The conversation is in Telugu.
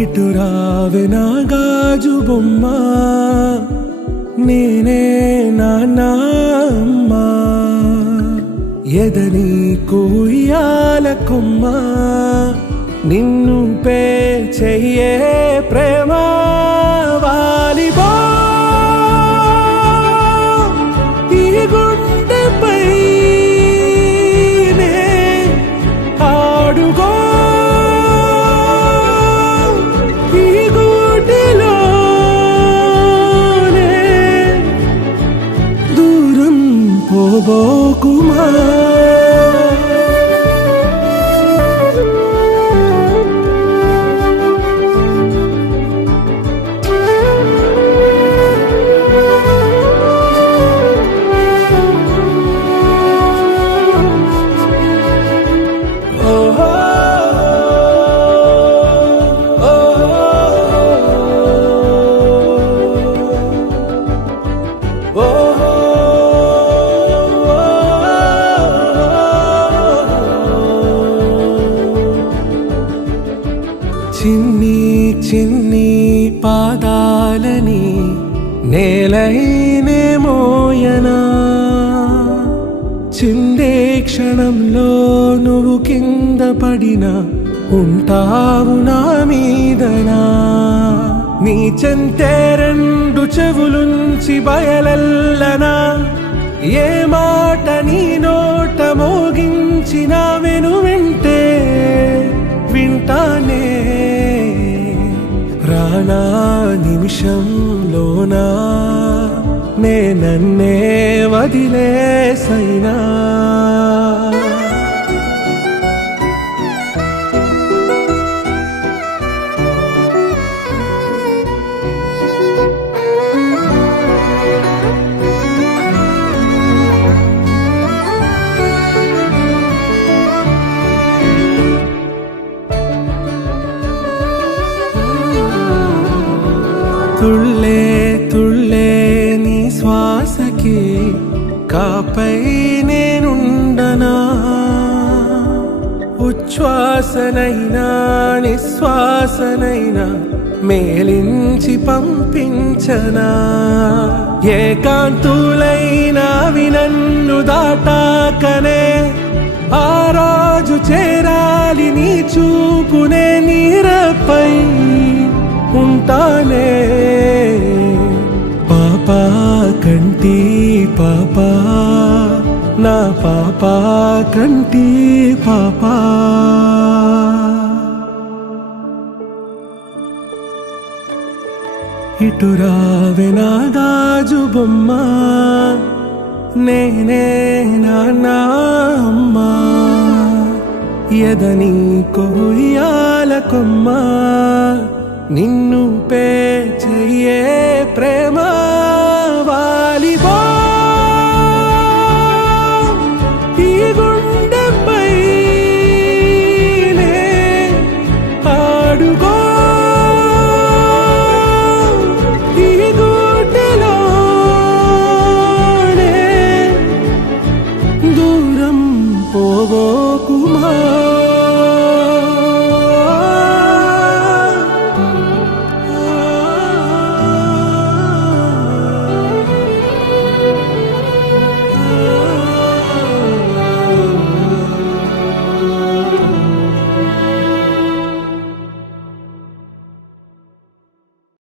ఇటు రావే నా గాజు బొమ్మ, నేనే నాన్న అమ్మ, ఎదని కుయ్యాల కొమ్మ, నిన్ను పే చెయ్యే ప్రేమ వాలిబా ఈ గుండెపై ఆడుగో పోబోకుమా చిన్ని చిన్ని పాదాలని నేలైనే మోయనా, చిందే క్షణంలో నువ్వు కింద పడినా ఉంటావు నా మీదనా, నీ చెంతే రెండు చెవులుంచి బయలెల్లనా, ఏ మాట నీ నోట మోగించిన వెను వింటే వింటానే, రానా నిమిషంలోనా నే నన్నే వదిలేసైనా. తుళ్ళే తుళ్ళే నీ శ్వాసకి కాపై నేనుండనా, ఉచ్ఛ్వాసనైనా నిశ్వాసనైనా మేలించి పంపించనా, ఏకాంతులైనా నన్ను దాటాకనే ఆ రోజు చేరాలి నీ చూపునే నీరపై ఉంటానే, పాపా కంటి పాపా నా పాపా కంటి పాపా. ఇటు రావే నా గాజు బొమ్మ, నేనే నాన్న అమ్మ, ఎదని కొయ్యాల కొమ్మ, నిన్ను పే చెయ్యే ప్రేమ